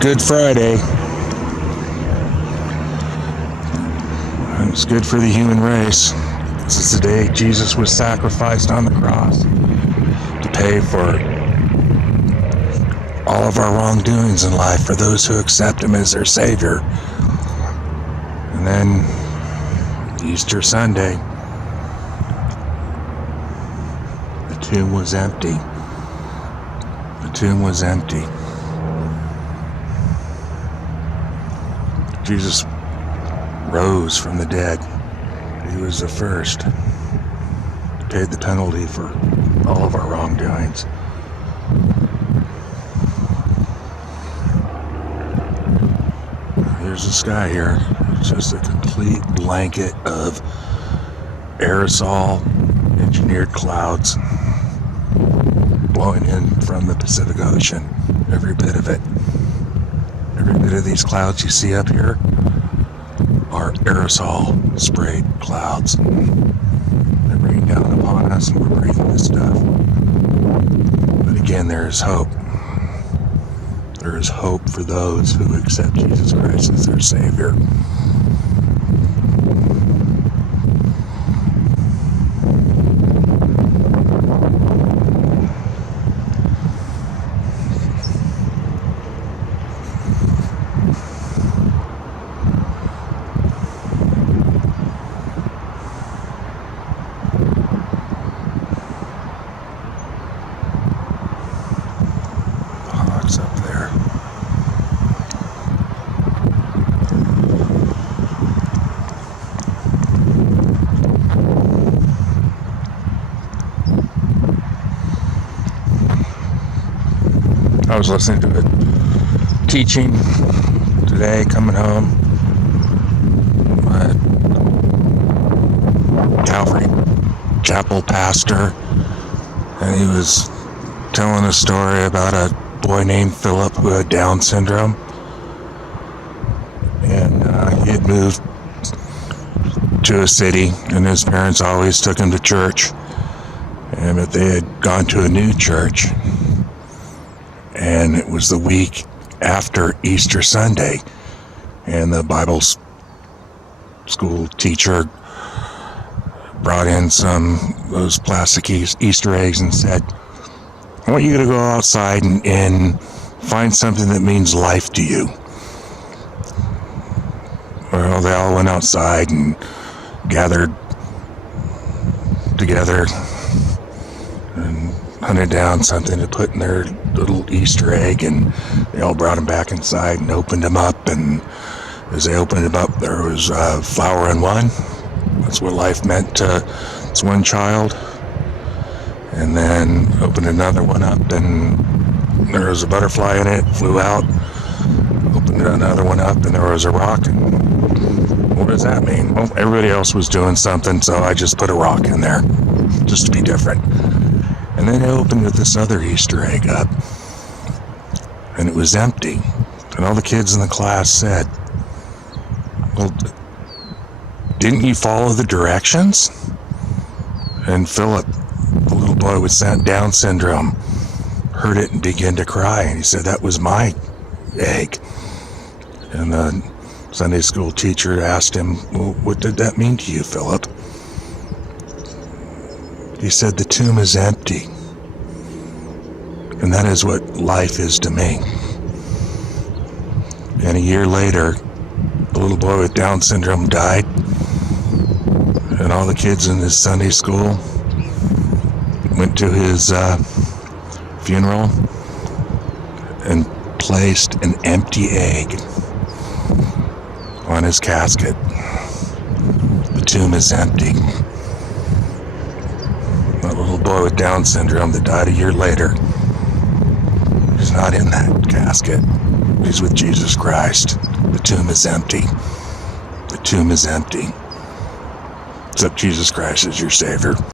Good Friday. It's good for the human race. This is the day Jesus was sacrificed on the cross to pay for all of our wrongdoings in life for those who accept Him as their Savior. And then Easter Sunday, the tomb was empty. The tomb was empty. Jesus rose from the dead. He was the first. He paid the penalty for all of our wrongdoings. Here's the sky here. It's just a complete blanket of aerosol engineered clouds blowing in from the Pacific Ocean. Every bit of it. Every bit of these clouds you see up here are aerosol sprayed clouds. They're raining down upon us and we're breathing this stuff. But again, there is hope. There is hope for those who accept Jesus Christ as their Savior. Up there. I was listening to a teaching today coming home. My Calvary Chapel pastor, and he was telling a story about a boy named Philip who had Down syndrome, and he had moved to a city, and his parents always took him to church, and but they had gone to a new church, and it was the week after Easter Sunday, and the Bible school teacher brought in some of those plastic Easter eggs and said, I want you to go outside and find something that means life to you. Well, they all went outside and gathered together and hunted down something to put in their little Easter egg, and they all brought them back inside and opened them up, and as they opened them up, there was flour in one. That's what life meant to this one child. And then opened another one up, and there was a butterfly in it, flew out. Opened another one up, and there was a rock. And what does that mean? Well, everybody else was doing something, so I just put a rock in there, just to be different. And then I opened this other Easter egg up, and it was empty. And all the kids in the class said, well, didn't you follow the directions? And Philip, the little boy with Down syndrome, heard it and began to cry, and he said, that was my egg. And the Sunday school teacher asked him, well, what did that mean to you, Philip? He said, the tomb is empty, and that is what life is to me. And a year later, the little boy with Down syndrome died, and all the kids in his Sunday school went to his funeral and placed an empty egg on his casket. The tomb is empty. That little boy with Down syndrome that died a year later, he's not in that casket. He's with Jesus Christ. The tomb is empty. The tomb is empty. Except Jesus Christ is your Savior.